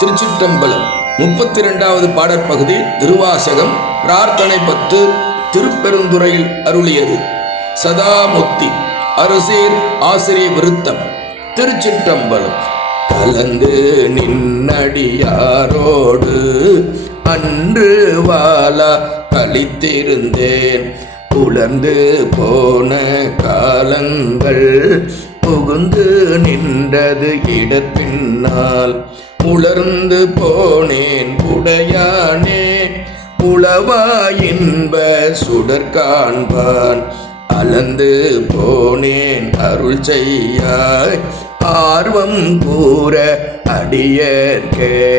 திருச்சிற்றம்பலம் முப்பத்தி இரண்டாவது பாடற்பகுதி திருவாசகம் பிரார்த்தனை பத்து திருப்பெருந்துறையில் அருளியது. சதாமுத்தி அரசீர் ஆசிரிய விருத்தம் திருச்சிற்றம்பலம். கலந்து நின்னடியாரோடு அன்று வாழா கழித்திருந்தேன் புலர்ந்து போன காலங்கள் புகுந்து நின்றது இடத்தின்னால் உளர்ந்து போனேன் உடையானே. உளவா இன்ப சுடர் காண்பான். அலந்து போனேன் அருள் செய்யாய். ஆர்வம் கூற அடியற்கே.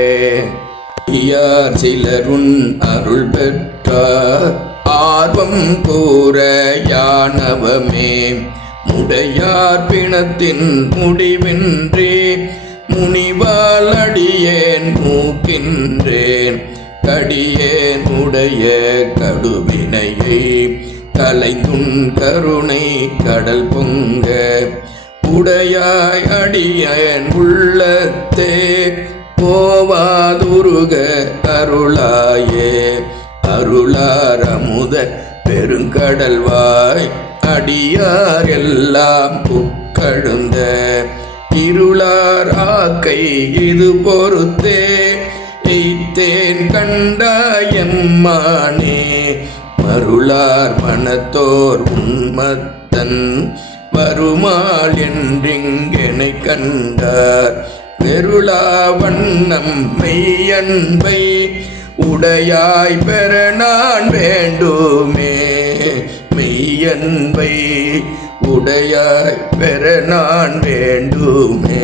யார் சிலருன் அருள் பெற்றார். ஆர்வம் கூற யானவமே. உடையார் பிணத்தின் முடிவின்றி முனிவால் அடியேன் மூக்கின்றேன் கடியேன் உடைய கடுவினையை கலைந்துண் கருணை கடல் பொங்க உடையாய் அடியேன் உள்ளத்தே போவாதுருக அருளாயே அருளார் அமுத பெருங்கடல்வாய் அடியார் எல்லாம் புக்கழுந்த இருளார் இது பொறுத்தே எய்த்தேன் கண்டாயம்மானே மருளார் மனத்தோர் உண்மத்தன் வருமாள் என்றிங்கெனை கண்டார். வெருளா வண்ணம் மெய்யன்பை உடையாய் பெற நான் வேண்டுமே அன்பை உடையாய் பெற நான் வேண்டுமே.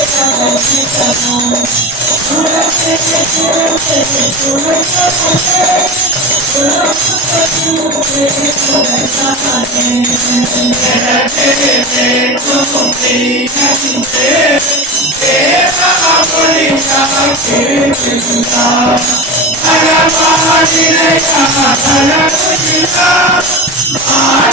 I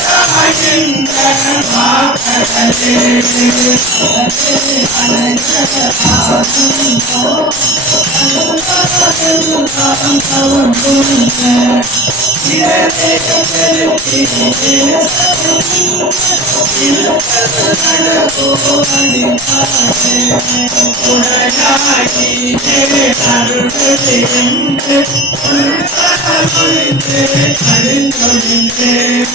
அறிந்தொழிந்தேன்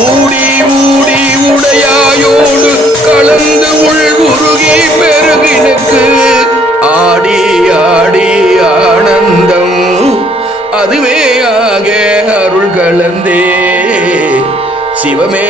ஊடி ஊடி உடையாயோடு கலந்து உள் உருகி பெருகினுக்கு. கலந்தே சிவமே